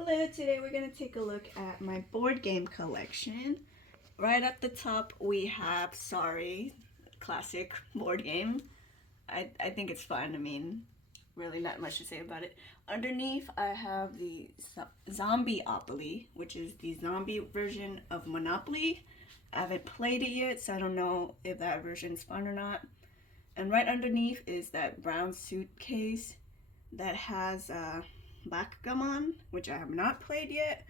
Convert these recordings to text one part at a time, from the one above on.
Hello, today we're going to take a look at my board game collection. Right at the top we have Sorry, classic board game. I think it's fun. I mean, really not much to say about it. Underneath I have the Zombie-opoly, which is the zombie version of Monopoly. I haven't played it yet, so I don't know if that version's fun or not. And right underneath is that brown suitcase that has Backgammon, which I have not played yet.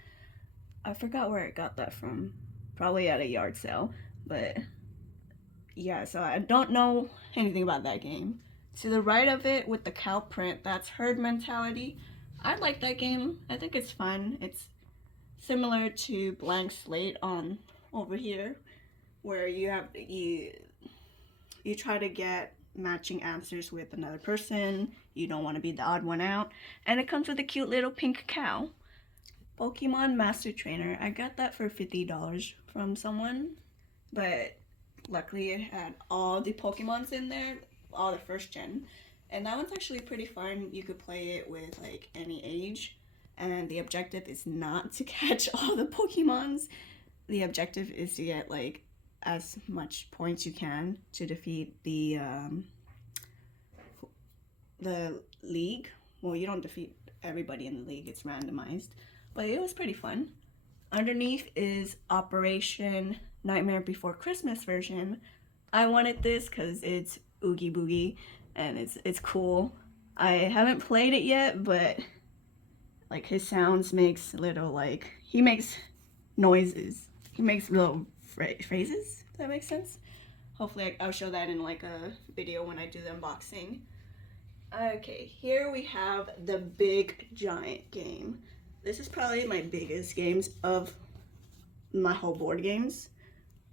I forgot where I got that from. Probably at a yard sale. But yeah, so I don't know anything about that game. To the right of it with the cow print, that's Herd Mentality. I like that game. I think it's fun. It's similar to Blank Slate on over here, where you try to get matching answers with another person. You don't want to be the odd one out. And it comes with a cute little pink cow. Pokemon Master Trainer. I got that for $50 from someone. But luckily it had all the Pokemons in there. All the first gen. And that one's actually pretty fun. You could play it with like any age. And the objective is not to catch all the Pokemons. The objective is to get like as much points you can to defeat the league. Well, you don't defeat everybody in the league, it's randomized, but it was pretty fun. Underneath is Operation Nightmare Before Christmas version. I wanted this because it's Oogie Boogie and it's cool. I haven't played it yet, but like his sounds makes little like he makes noises. He makes little phrases. Does that make sense? Hopefully I'll show that in like a video when I do the unboxing. Okay, here we have the big giant game. This is probably my biggest games of my whole board games.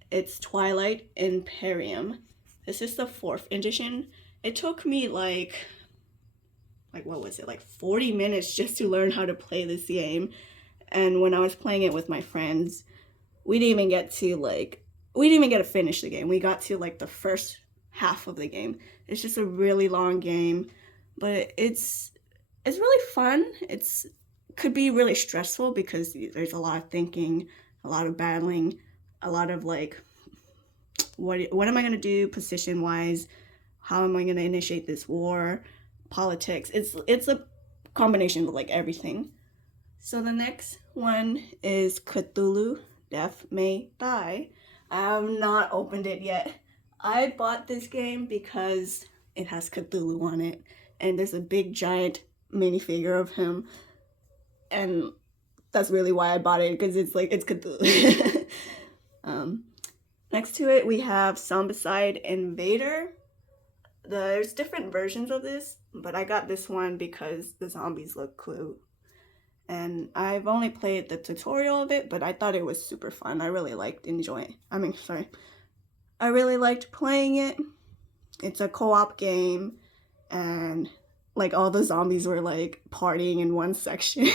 It's Twilight Imperium. This is the 4th edition. It took me like what was it, like 40 minutes just to learn how to play this game. And when I was playing it with my friends, we didn't even get to finish the game. We got to like the first half of the game. It's just a really long game, but it's really fun. It's could be really stressful because there's a lot of thinking, a lot of battling, a lot of like what am I going to do position wise? How am I going to initiate this war? Politics. It's a combination of like everything. So the next one is Cthulhu Death May Die. I have not opened it yet. I bought this game because it has Cthulhu on it, and there's a big giant minifigure of him, and that's really why I bought it, because it's Cthulhu. Next to it we have Zombicide Invader. There's different versions of this, but I got this one because the zombies look cool. And I've only played the tutorial of it, but I thought it was super fun. I really liked playing it. It's a co-op game, and like all the zombies were like partying in one section.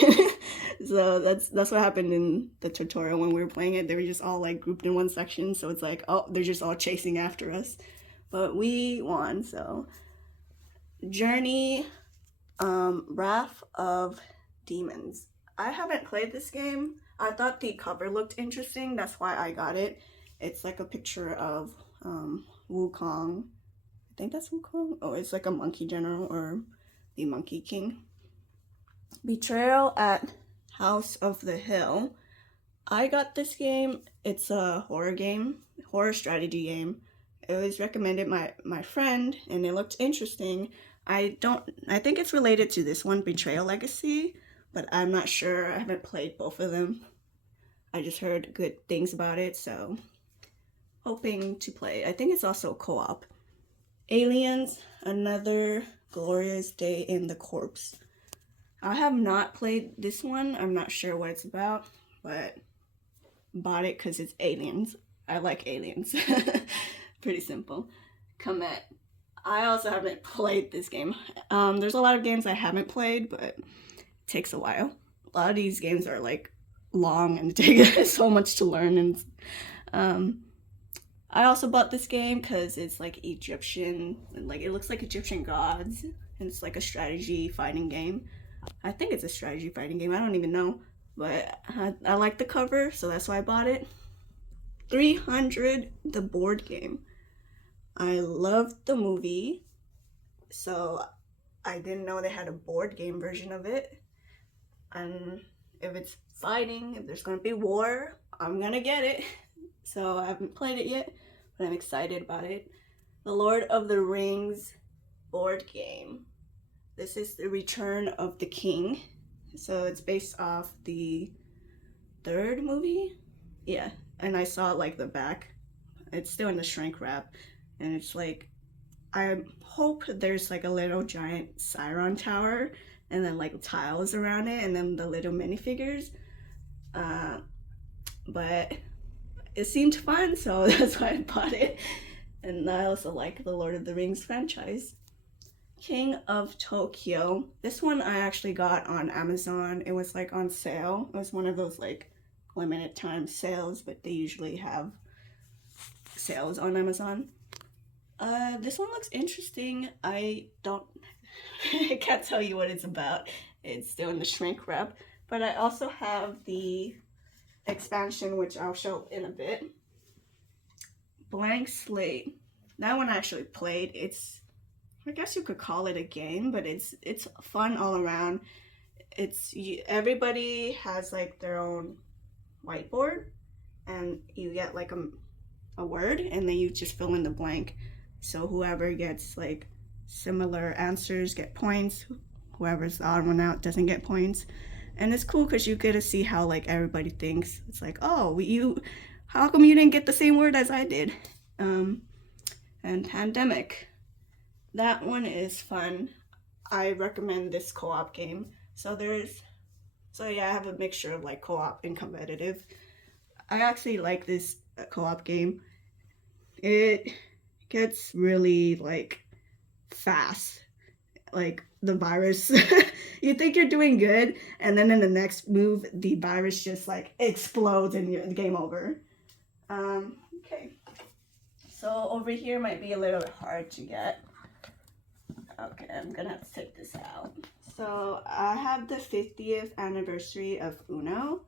So that's what happened in the tutorial when we were playing it. They were just all like grouped in one section, so it's like, oh, they're just all chasing after us. But we won, so Journey, Wrath of Demons. I haven't played this game. I thought the cover looked interesting. That's why I got it. It's like a picture of Wukong. I think that's Wukong. Oh, it's like a monkey general or the Monkey King. Betrayal at House of the Hill. I got this game. It's a horror game, horror strategy game. It was recommended my friend, and it looked interesting. I think it's related to this one, Betrayal Legacy, but I'm not sure. I haven't played both of them. I just heard good things about it, so hoping to play. I think it's also co-op. Aliens, Another Glorious Day in the Corpse. I have not played this one. I'm not sure what it's about, but bought it because it's aliens. I like aliens. Pretty simple. Kemet. I also haven't played this game. There's a lot of games I haven't played, but it takes a while. A lot of these games are like long and take so much to learn. And I also bought this game because it's like Egyptian, and like it looks like Egyptian gods, and it's like a strategy fighting game. I think it's a strategy fighting game. I don't even know. But I like the cover, so that's why I bought it. 300, the board game. I loved the movie, so I didn't know they had a board game version of it. And if it's fighting, if there's gonna be war, I'm gonna get it. So I haven't played it yet, but I'm excited about it. The Lord of the Rings board game. This is the Return of the King. So it's based off the third movie. Yeah, and I saw like the back. It's still in the shrink wrap, and it's like, I hope there's like a little giant Siron tower and then like tiles around it and then the little minifigures. But it seemed fun, so that's why I bought it. And I also like the Lord of the Rings franchise. King of Tokyo. This one I actually got on Amazon. It was like on sale. It was one of those like limited time sales, but they usually have sales on Amazon. This one looks interesting. I can't tell you what it's about. It's still in the shrink wrap. But I also have the expansion, which I'll show in a bit. Blank Slate. That one I actually played. I guess you could call it a game, but it's fun all around. Everybody has like their own whiteboard, and you get like a word, and then you just fill in the blank. So whoever gets like similar answers get points. Whoever's the odd one out doesn't get points. And it's cool because you get to see how like everybody thinks. It's like, oh, how come you didn't get the same word as I did? And Pandemic. That one is fun. I recommend this co-op game. So yeah, I have a mixture of like co-op and competitive. I actually like this co-op game. It gets really like fast. Like the virus, you think you're doing good, and then in the next move, the virus just like explodes and you're game over. Okay. So over here might be a little bit hard to get. Okay, I'm gonna have to take this out. So I have the 50th anniversary of Uno.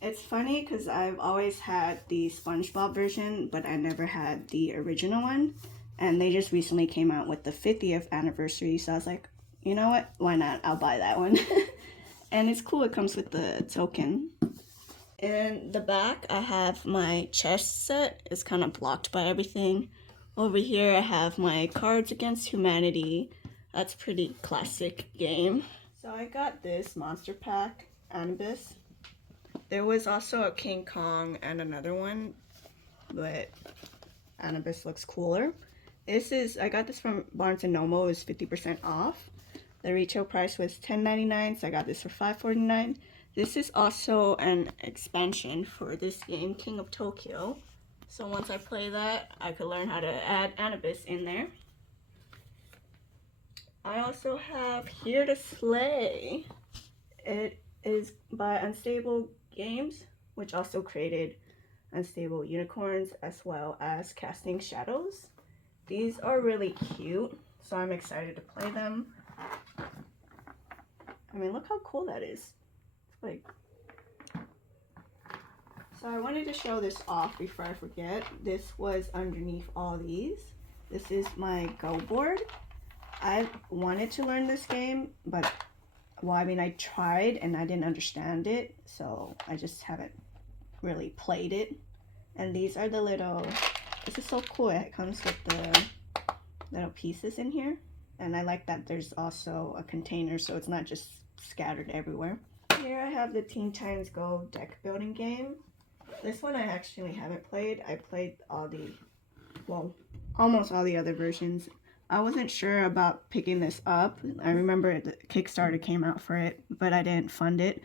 It's funny because I've always had the Spongebob version, but I never had the original one. And they just recently came out with the 50th anniversary, so I was like, you know what? Why not? I'll buy that one. And it's cool, it comes with the token. In the back, I have my chess set. It's kind of blocked by everything. Over here, I have my Cards Against Humanity. That's a pretty classic game. So I got this monster pack, Anubis. There was also a King Kong and another one, but Anubis looks cooler. I got this from Barnes & Noble. It was 50% off. The retail price was $10.99, so I got this for $5.49. This is also an expansion for this game, King of Tokyo. So once I play that, I could learn how to add Anubis in there. I also have Here to Slay. It is by Unstable Games, which also created Unstable Unicorns as well as Casting Shadows. These are really cute, so I'm excited to play them. I mean, look how cool that is. It's like... So I wanted to show this off before I forget. This was underneath all these. This is my Go board. I wanted to learn this game, but, well, I mean, I tried and I didn't understand it, so I just haven't really played it. And these are the little, this is so cool. It comes with the little pieces in here. And I like that there's also a container, so it's not just scattered everywhere. Here I have the Teen Titans Go deck building game. This one I actually haven't played. I played almost all the other versions. I wasn't sure about picking this up. I remember the Kickstarter came out for it, but I didn't fund it.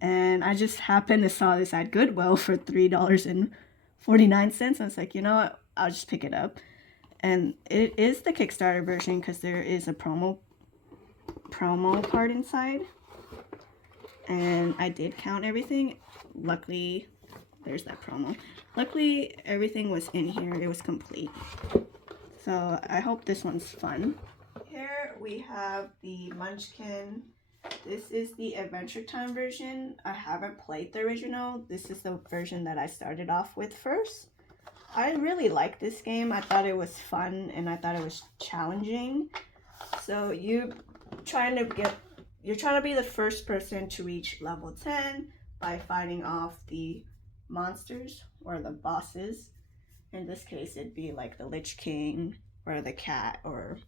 And I just happened to saw this at Goodwill for $3.49. I was like, you know what? I'll just pick it up. And it is the Kickstarter version because there is a promo card inside. And I did count everything. Luckily, there's that promo. Luckily, everything was in here. It was complete. So I hope this one's fun. Here we have the Munchkin This is the Adventure Time version. I haven't played the original. This is the version that I started off with first. I really like this game. I thought it was fun and I thought it was challenging. So you're trying to be the first person to reach level 10 by fighting off the monsters or the bosses. In this case, it'd be like the Lich King or the cat, or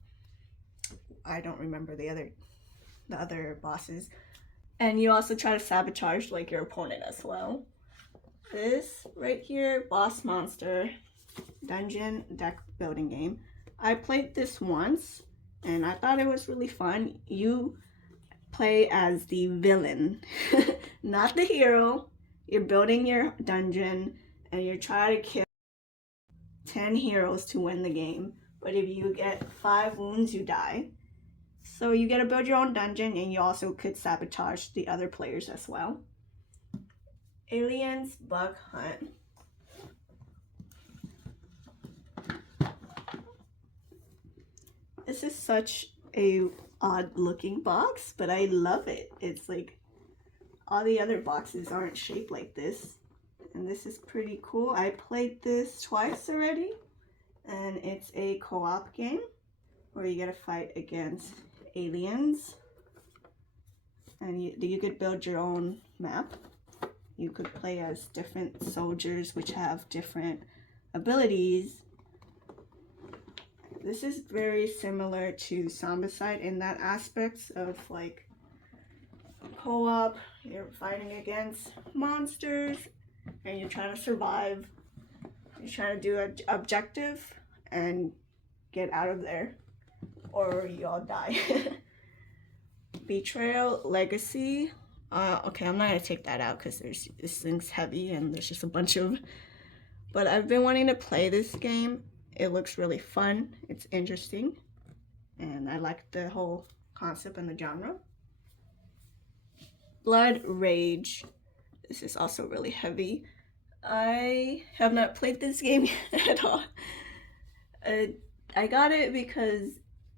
I don't remember the other bosses. And you also try to sabotage like your opponent as well. This right here, boss monster dungeon deck building game. I played this once and I thought it was really fun. You play as the villain, not the hero. You're building your dungeon and you're trying to kill 10 heroes to win the game. But if you get 5 wounds, you die. So you get to build your own dungeon, and you also could sabotage the other players as well. Aliens Bug Hunt. This is such a odd looking box, but I love it. It's like all the other boxes aren't shaped like this, and this is pretty cool. I played this twice already, and it's a co-op game where you gotta fight against aliens, and you could build your own map. You could play as different soldiers which have different abilities. This is very similar to Zombicide in that aspect of like co-op. You're fighting against monsters and you're trying to survive. You're trying to do an objective and get out of there, or you all die. Betrayal Legacy. Okay, I'm not gonna take that out because this thing's heavy and there's just a bunch of. But I've been wanting to play this game. It looks really fun. It's interesting, and I like the whole concept and the genre. Blood Rage. This is also really heavy. I have not played this game at all. I got it because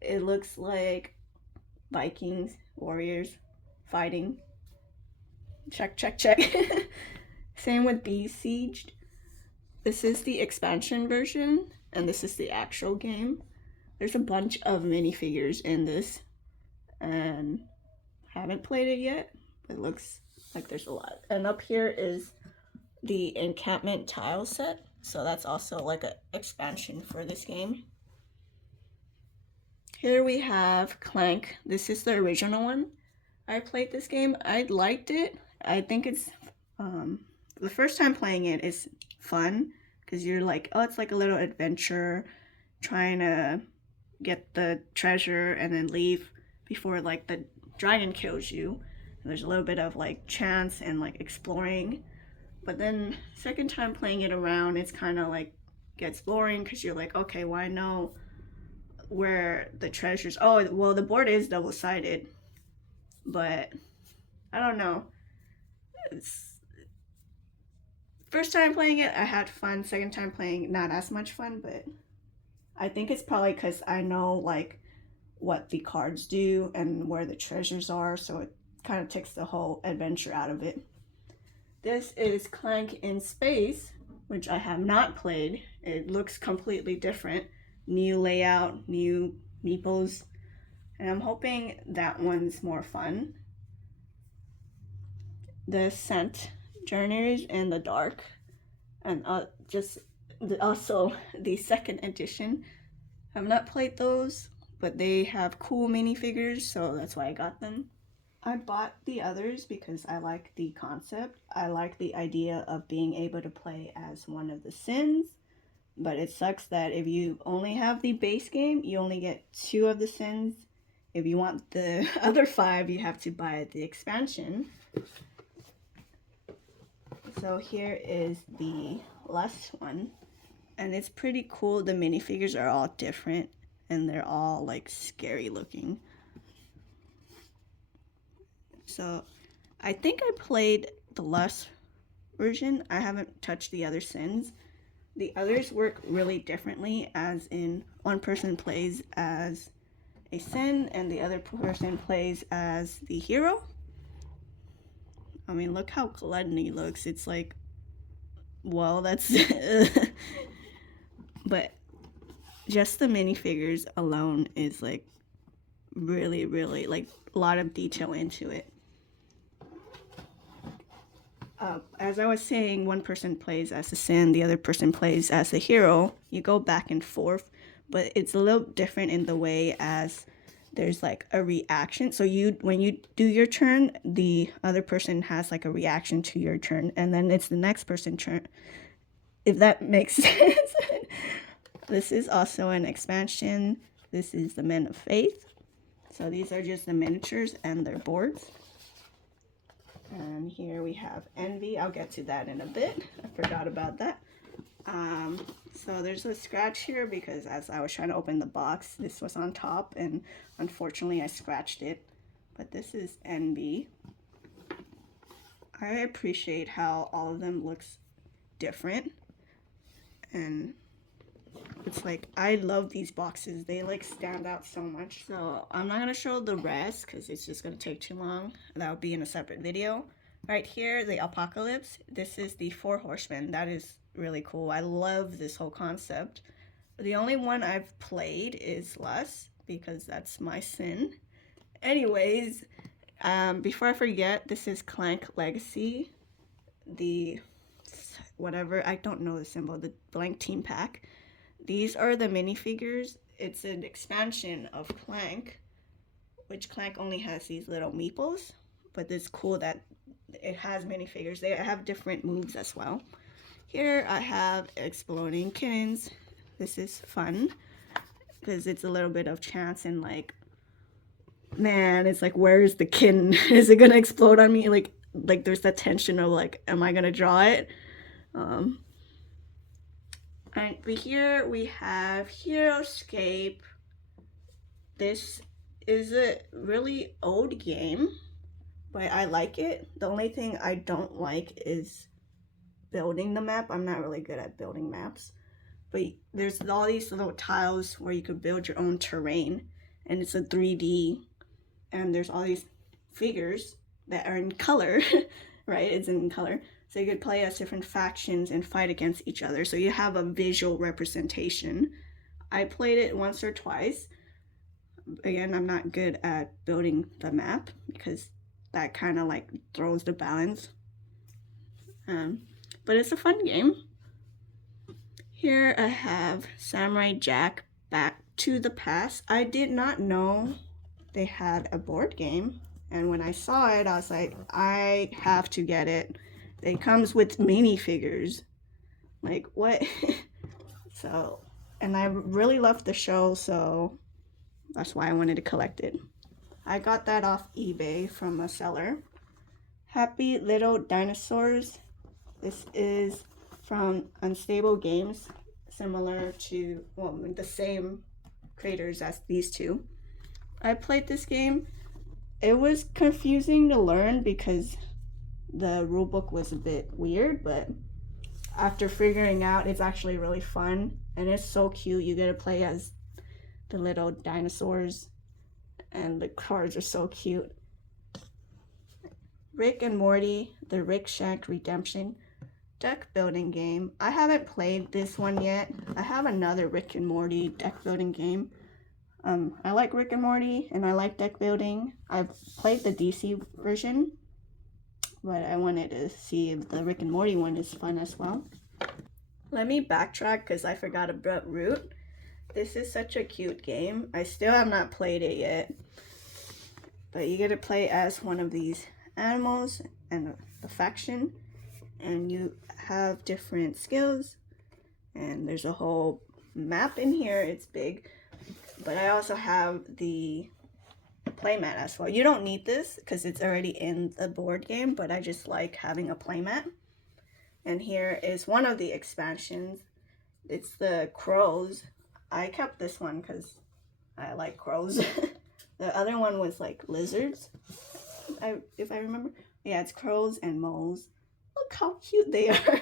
it looks like Vikings, warriors, fighting. Check, check, check. Same with Besieged. This is the expansion version, and this is the actual game. There's a bunch of minifigures in this, and I haven't played it yet, but it looks like there's a lot. And up here is the encampment tile set, so that's also like an expansion for this game. Here we have Clank. This is the original one. I played this game. I liked it. I think it's the first time playing it is fun because you're like, oh, it's like a little adventure, trying to get the treasure and then leave before like the dragon kills you. And there's a little bit of like chance and like exploring. But then second time playing it around, it's kind of like gets boring because you're like, okay, well, I know where the treasures. Oh, well, the board is double-sided, but I don't know. It's first time playing it, I had fun. Second time playing, not as much fun, but I think it's probably because I know like what the cards do and where the treasures are, so it kind of takes the whole adventure out of it. This is Clank in Space, which I have not played. It looks completely different. New layout, new meeples, and I'm hoping that one's more fun. The Scent Journeyers in the Dark, and also the second edition. I've not played those, but they have cool minifigures, so that's why I got them. I bought the others because I like the concept. I like the idea of being able to play as one of the sins, but it sucks that if you only have the base game, you only get 2 of the sins. If you want the other 5, you have to buy the expansion. So here is the last one, and it's pretty cool. The minifigures are all different, and they're all like scary looking. So I think I played the last version. I haven't touched the other sins. The others work really differently, as in one person plays as a Sin, and the other person plays as the hero. I mean, look how Gluttony looks. It's like, well, that's... But just the minifigures alone is like really, really, like a lot of detail into it. As I was saying, one person plays as the Sin, the other person plays as the hero. You go back and forth, but it's a little different in the way as there's like a reaction. So when you do your turn, the other person has like a reaction to your turn, and then it's the next person's turn, if that makes sense. This is also an expansion. This is the Men of Faith. So these are just the miniatures and their boards. And here we have Envy. I'll get to that in a bit. I forgot about that. So there's a scratch here because as I was trying to open the box, this was on top and unfortunately I scratched it. But this is Envy. I appreciate how all of them looks different. And it's like, I love these boxes. They like stand out so much. So I'm not going to show the rest because it's just going to take too long. That will be in a separate video. Right here, the Apocalypse. This is the 4 Horsemen. That is really cool. I love this whole concept. The only one I've played is Lust because that's my sin. Anyways, before I forget, this is Clank Legacy. The whatever, I don't know the symbol, the blank team pack. These are the minifigures. It's an expansion of Clank, which Clank only has these little meeples, but it's cool that it has minifigures. They have different moves as well. Here I have Exploding Kittens. This is fun because it's a little bit of chance and like, man, it's like, where's the kitten? Is it gonna explode on me? Like there's that tension of like, am I gonna draw it? And here we have Heroscape. This is a really old game, but I like it. The only thing I don't like is building the map. I'm not really good at building maps. But there's all these little tiles where you could build your own terrain. And it's a 3D. And there's all these figures that are in color, right? It's in color. So you could play as different factions and fight against each other. So you have a visual representation. I played it once or twice. Again, I'm not good at building the map because that kind of like throws the balance. But it's a fun game. Here I have Samurai Jack Back to the Past. I did not know they had a board game. And when I saw it, I was like, I have to get it. It comes with minifigures. Like, what? So, and I really loved the show, so that's why I wanted to collect it. I got that off eBay from a seller. Happy Little Dinosaurs. This is from Unstable Games, similar to, well, the same creators as these two. I played this game. It was confusing to learn because the rulebook was a bit weird, but after figuring out, it's actually really fun and it's so cute. You get to play as the little dinosaurs and the cards are so cute. Rick and Morty, the Rickshank Rickdemption deck building game. I haven't played this one yet. I have another Rick and Morty deck building game. I like Rick and Morty and I like deck building. I've played the DC version, but I wanted to see if the Rick and Morty one is fun as well. Let me backtrack because I forgot about Root. This is such a cute game. I still have not played it yet. But you get to play as one of these animals and a faction. And you have different skills. And there's a whole map in here. It's big. But I also have the playmat as well. You don't need this because it's already in the board game, but I just like having a playmat. And here is one of the expansions. It's the crows. I kept this one because I like crows. The other one was like lizards, if I remember. Yeah, it's crows and moles. Look how cute they are.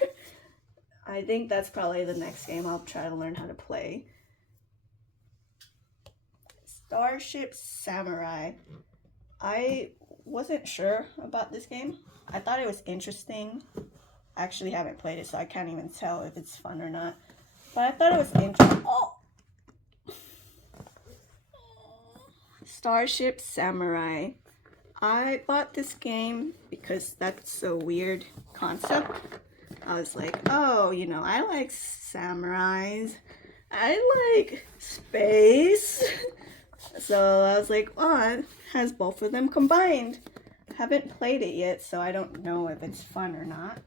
I think that's probably the next game I'll try to learn how to play. Starship Samurai. I wasn't sure about this game. I thought it was interesting. I actually haven't played it, so I can't even tell if it's fun or not. But I thought it was interesting. Oh! Starship Samurai. I bought this game because that's a weird concept. I was like, oh, you know, I like samurais. I like space. So I was like, oh, it has both of them combined. Haven't played it yet, so I don't know if it's fun or not.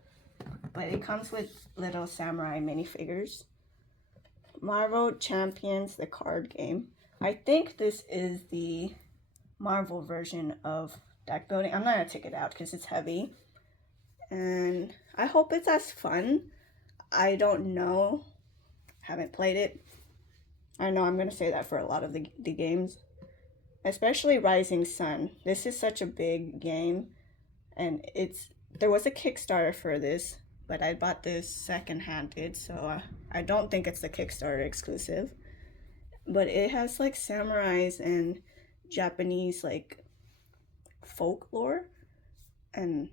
But it comes with little samurai minifigures. Marvel Champions, the card game. I think this is the Marvel version of deck building. I'm not going to take it out because it's heavy. And I hope it's as fun. I don't know. Haven't played it. I know I'm going to say that for a lot of the games. Especially Rising Sun. This is such a big game. And there was a Kickstarter for this. But I bought this second-handed. So I don't think it's the Kickstarter exclusive. But it has like samurais and Japanese like folklore. And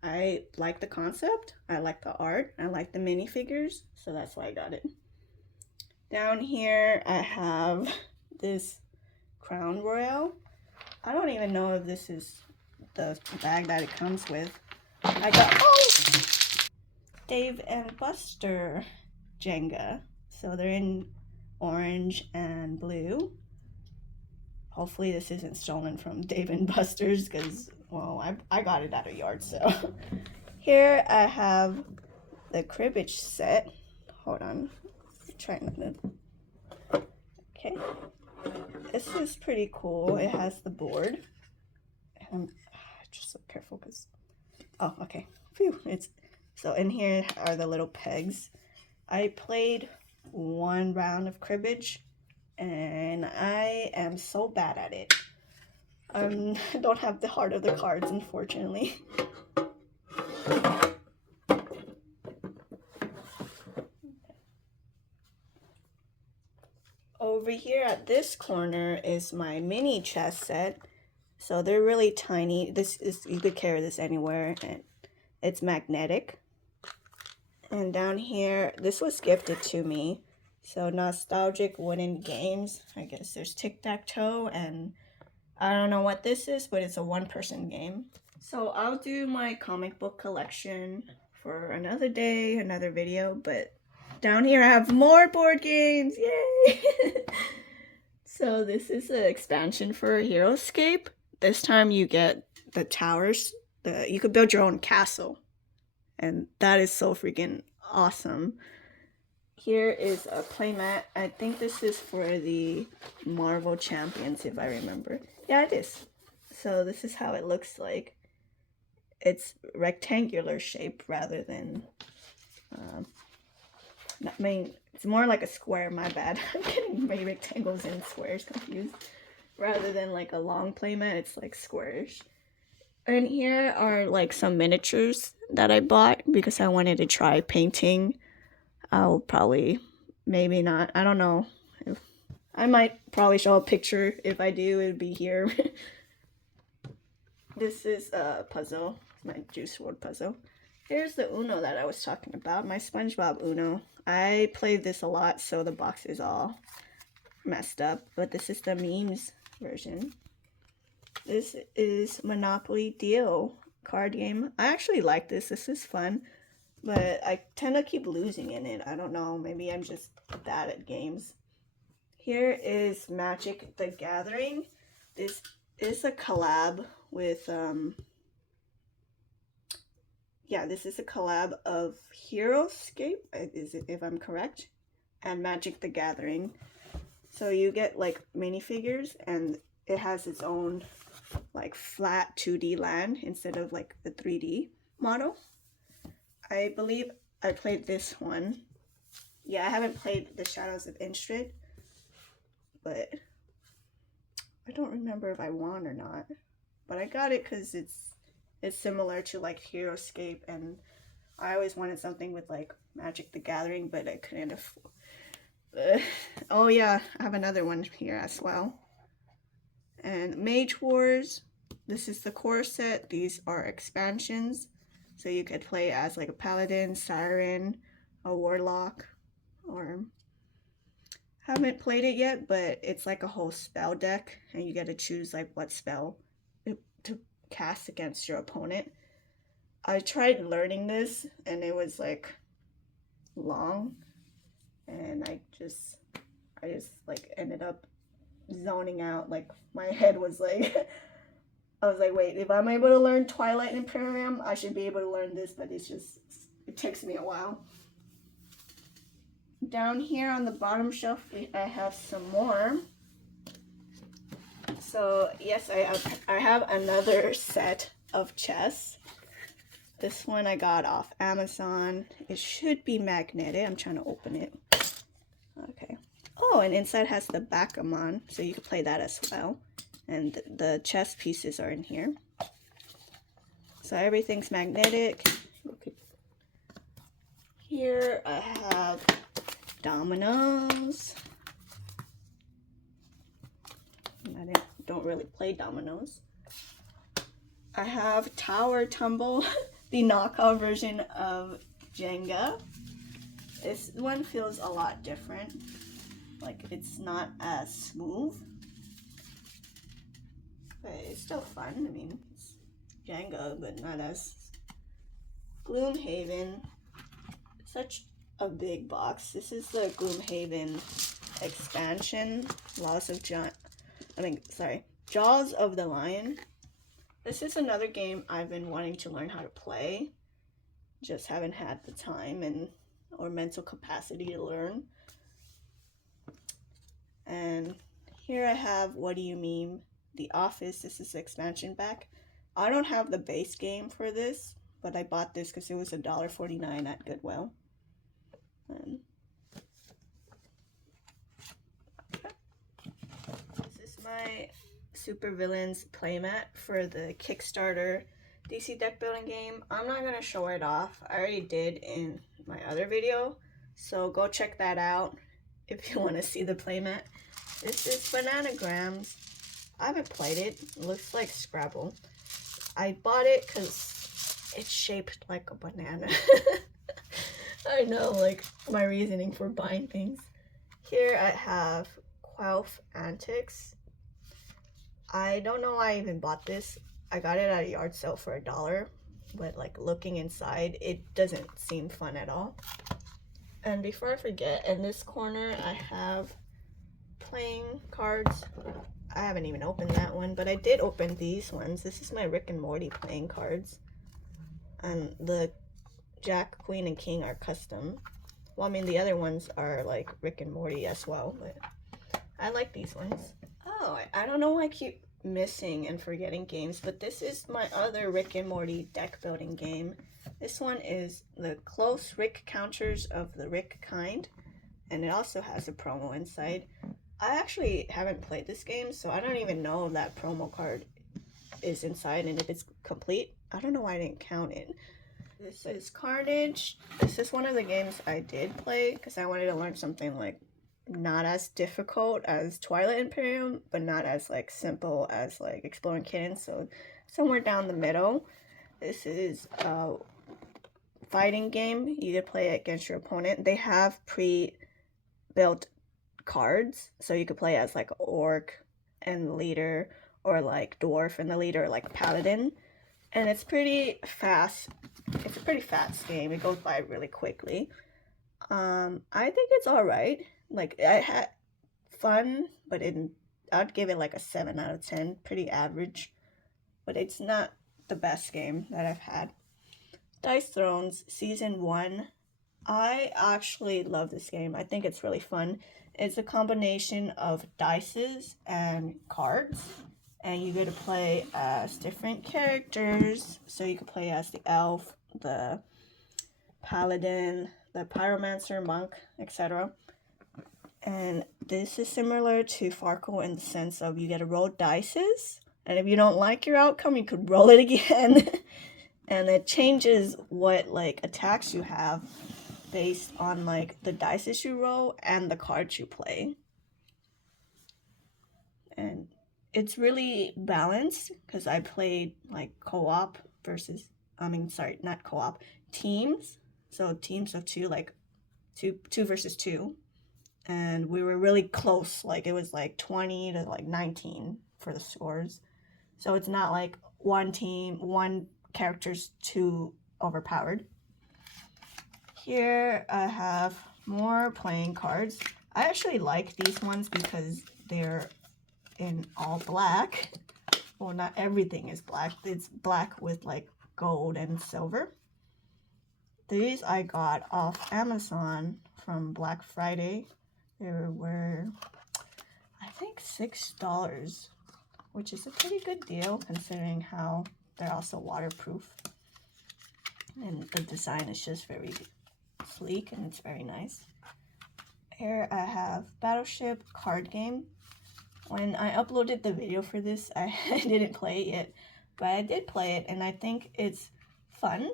I like the concept. I like the art. I like the minifigures. So that's why I got it. Down here I have this Crown Royale. I don't even know if this is the bag that it comes with. I got Dave and Buster Jenga. So they're in orange and blue. Hopefully this isn't stolen from Dave and Buster's because, well, I got it at a yard sale. Here I have the Cribbage set. Hold on. I'm trying to... Okay. This is pretty cool. It has the board. I'm just so careful because... Oh, okay. Phew. So in here are the little pegs. I played one round of Cribbage and I am so bad at it. I don't have the heart of the cards, unfortunately. Over here at this corner is my mini chess set. So they're really tiny. You could carry this anywhere, and it's magnetic. And down here, this was gifted to me. So nostalgic wooden games. I guess there's tic-tac-toe, and I don't know what this is, but it's a one-person game. So I'll do my comic book collection for another day, another video, but down here I have more board games. Yay! So this is an expansion for Heroscape. This time you get the towers. You could build your own castle. And that is so freaking awesome. Here is a playmat. I think this is for the Marvel Champions, if I remember. Yeah, it is. So this is how it looks like. It's rectangular shape rather than... it's more like a square, my bad. I'm getting my rectangles and squares confused. Rather than like a long playmat, it's like squarish. And here are like some miniatures that I bought because I wanted to try painting. I'll probably, maybe not, I don't know. I might probably show a picture. If I do, it would be here. This is a puzzle, my Juice WRLD puzzle. Here's the Uno that I was talking about, my Spongebob Uno. I played this a lot, so the box is all messed up. But this is the memes version. This is Monopoly Deal card game. I actually like this. This is fun. But I tend to keep losing in it. I don't know. Maybe I'm just bad at games. Here is Magic the Gathering. This is a collab with... yeah, this is a collab of Heroscape, if I'm correct, and Magic the Gathering. So you get like minifigures, and it has its own like flat 2D land instead of like the 3D model. I believe I played this one. Yeah, I haven't played the Shadows of Instrid, but I don't remember if I won or not. But I got it because it's similar to like Heroscape, and I always wanted something with like Magic the Gathering, but I couldn't afford. Oh yeah, I have another one here as well. And Mage Wars, this is the core set. These are expansions. So you could play as like a paladin, siren, a warlock, or haven't played it yet, but it's like a whole spell deck and you get to choose like what spell to cast against your opponent. I tried learning this and it was like long, and I just like ended up zoning out. Like my head was like I was like, wait, if I'm able to learn Twilight and Imperium, I should be able to learn this, but it takes me a while. Down here on the bottom shelf, I have some more. So yes, I have another set of chess. This one I got off Amazon. It should be magnetic. I'm trying to open it. Okay. Oh, and inside has the Backgammon, so you can play that as well. And the chess pieces are in here. So everything's magnetic. Here I have Dominoes. I don't really play Dominoes. I have Tower Tumble, the knockoff version of Jenga. This one feels a lot different. Like it's not as smooth, but it's still fun. I mean, it's Jenga, but not as Gloomhaven. Such a big box. This is the Gloomhaven Expansion. Jaws of the Lion. This is another game I've been wanting to learn how to play. Just haven't had the time or mental capacity to learn. And here I have What Do You Mean? The Office. This is the expansion pack. I don't have the base game for this, but I bought this because it was $1.49 at Goodwill. This is my Supervillains playmat for the Kickstarter DC deck building game. I'm not going to show it off. I already did in my other video, so go check that out if you want to see the playmat. This is Bananagrams. I haven't played it. It looks like Scrabble. I bought it because it's shaped like a banana. I know, like, my reasoning for buying things. Here I have Quelf Antics. I don't know why I even bought this. I got it at a yard sale for $1, but like looking inside, it doesn't seem fun at all. And before I forget, in this corner I have playing cards. I haven't even opened that one, but I did open these ones. This is my Rick and Morty playing cards. And the Jack, Queen, and King are custom. Well, I mean, the other ones are like Rick and Morty as well, but I like these ones. Oh, I don't know why I keep missing and forgetting games, but this is my other Rick and Morty deck building game. This one is the Close Rick Counters of the Rick Kind, and it also has a promo inside. I actually haven't played this game, so I don't even know if that promo card is inside and if it's complete. I don't know why I didn't count it. This is Karnage. This is one of the games I did play because I wanted to learn something like not as difficult as Twilight Imperium, but not as like simple as like Exploring Kittens, so somewhere down the middle. This is a fighting game. You could play it against your opponent. They have pre-built cards, so you could play as like orc and the leader, or like dwarf and the leader, or like paladin. And it's pretty fast. It's a pretty fast game. It goes by really quickly. I think it's alright. Like, I had fun, but I'd give it like a 7 out of 10. Pretty average. But it's not the best game that I've had. Dice Thrones Season 1. I actually love this game. I think it's really fun. It's a combination of dices and cards. And you get to play as different characters. So you can play as the elf, the paladin, the pyromancer, monk, etc. And this is similar to Farkle in the sense of you get to roll dices, and if you don't like your outcome, you could roll it again. And it changes what like attacks you have based on like the dices you roll and the cards you play. And it's really balanced because I played like co-op versus, sorry, not co-op, teams. So teams of two, like two versus two. And we were really close. Like it was like 20 to like 19 for the scores. So it's not like one character's too overpowered. Here I have more playing cards. I actually like these ones because they're in all black. Well, not everything is black. It's black with like gold and silver. These I got off Amazon from Black Friday. They were, I think, $6, which is a pretty good deal considering how they're also waterproof. And the design is just very sleek and it's very nice. Here I have Battleship card game. When I uploaded the video for this, I didn't play it yet, but I did play it and I think it's fun.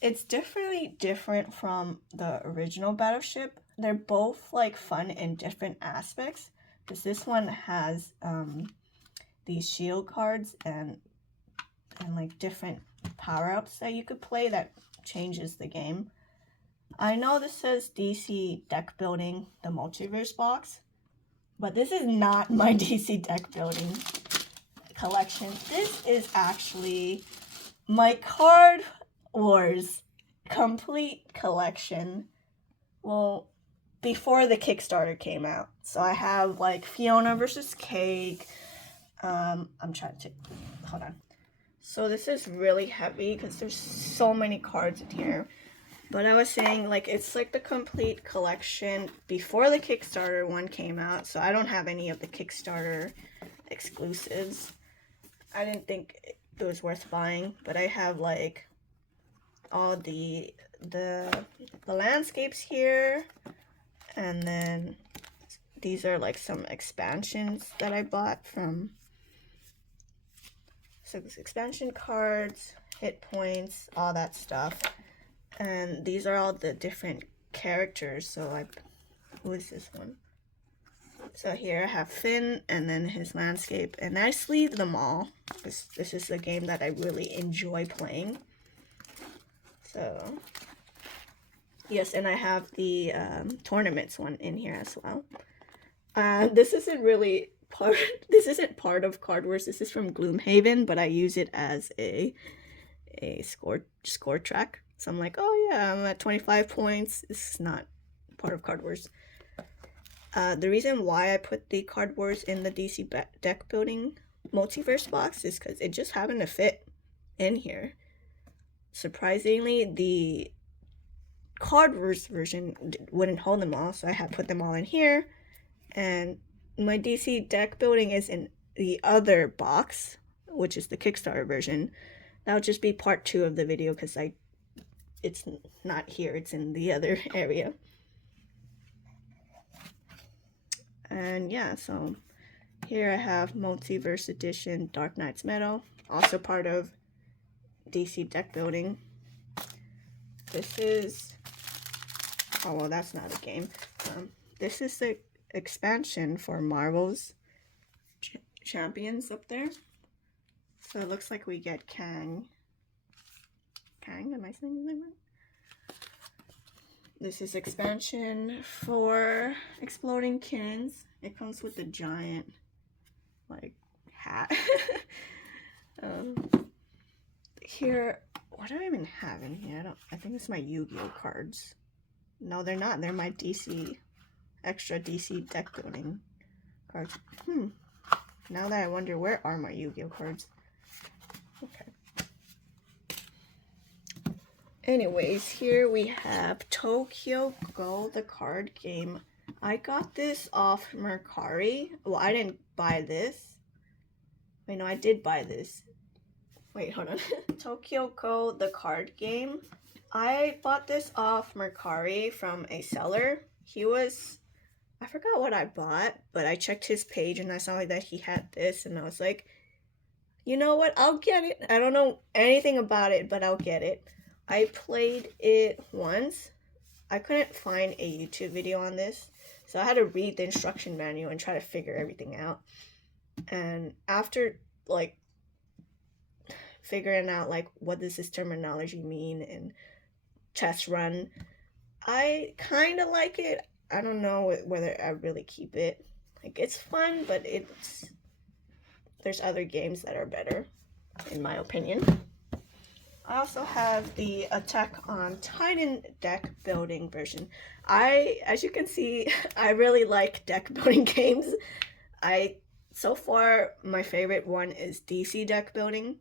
It's definitely different from the original Battleship. They're both like fun in different aspects, because this one has these shield cards and like different power-ups that you could play that changes the game. I know this says DC deck building, the multiverse box, but this is not my DC deck building collection. This is actually my Card Wars complete collection. Well, before the Kickstarter came out. So I have like Fiona versus Cake. I'm trying to, hold on. So this is really heavy because there's so many cards in here. But I was saying, like, it's like the complete collection before the Kickstarter one came out. So I don't have any of the Kickstarter exclusives. I didn't think it was worth buying. But I have like all the landscapes here. And then these are like some expansions that I bought from. So this expansion cards, hit points, all that stuff. And these are all the different characters. So who is this one? So here I have Finn and then his landscape. And I sleeve them all. This is a game that I really enjoy playing. So yes, and I have the tournaments one in here as well. This isn't really this isn't part of Card Wars. This is from Gloomhaven, but I use it as a score track. So I'm like, oh yeah, I'm at 25 points. This is not part of Card Wars. The reason why I put the Card Wars in the DC deck building multiverse box is because it just happened to fit in here. Surprisingly, the Card Wars version wouldn't hold them all, so I had put them all in here. And my DC deck building is in the other box, which is the Kickstarter version. That'll just be part 2 of the video because it's not here, it's in the other area. And yeah, so here I have Multiverse Edition Dark Knight's Metal, also part of DC deck building. This is, oh well, that's not a game. This is the expansion for Marvel's Champions up there. So it looks like we get Kang. Am I saying his name right? This is expansion for Exploding Kittens. It comes with a giant, like, hat. Here, what do I even have in here? I think it's my Yu-Gi-Oh cards. No, they're not. They're my extra DC deck building cards. Now that I wonder, where are my Yu-Gi-Oh cards? Okay. Anyways, here we have Tokyo Go, the card game. I got this off Mercari. Well, I didn't buy this. Wait, no, I did buy this. Wait, hold on. Tokyo Go, the card game. I bought this off Mercari from a seller. I forgot what I bought, but I checked his page and I saw that he had this, and I was like, you know what, I'll get it. I don't know anything about it, but I'll get it. I played it once. I couldn't find a YouTube video on this, so I had to read the instruction manual and try to figure everything out. And after like figuring out like what does this terminology mean and test run, I kind of like it. I don't know whether I really keep it. Like it's fun, but there's other games that are better, in my opinion. I also have the Attack on Titan deck building version. As you can see, I really like deck building games. So far, my favorite one is DC deck building,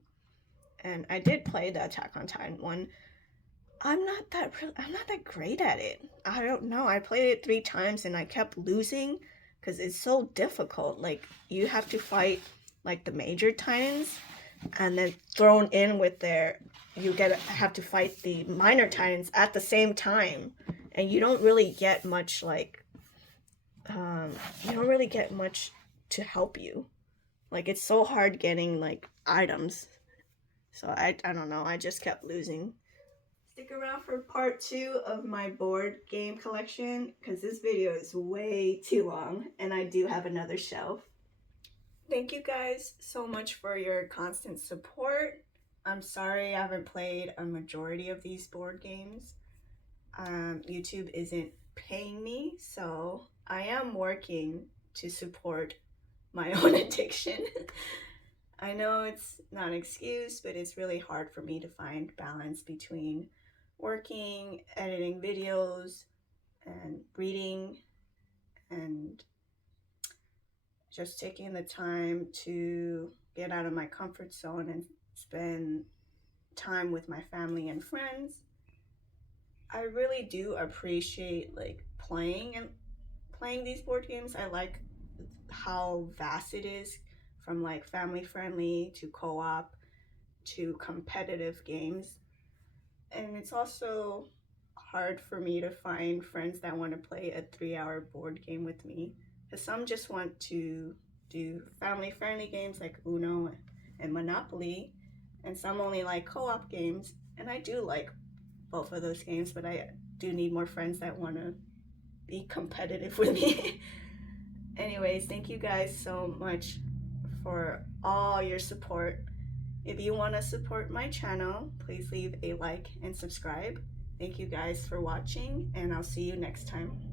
and I did play the Attack on Titan one. I'm not that great at it. I don't know. I played it 3 times and I kept losing because it's so difficult. Like you have to fight like the major titans, and then thrown in with have to fight the minor titans at the same time, and you don't really get much to help you. Like it's so hard getting like items. So I don't know. I just kept losing. Stick around for part 2 of my board game collection because this video is way too long and I do have another shelf. Thank you guys so much for your constant support. I'm sorry I haven't played a majority of these board games. YouTube isn't paying me, so I am working to support my own addiction. I know it's not an excuse, but it's really hard for me to find balance between working, editing videos, and reading, and just taking the time to get out of my comfort zone and spend time with my family and friends. I really do appreciate like playing these board games. I like how vast it is, from like family friendly to co-op to competitive games. And it's also hard for me to find friends that want to play a 3-hour board game with me, because some just want to do family friendly games like Uno and Monopoly, and some only like co-op games. And I do like both of those games, but I do need more friends that want to be competitive with me. Anyways, thank you guys so much for all your support. If you want to support my channel, please leave a like and subscribe. Thank you guys for watching, and I'll see you next time.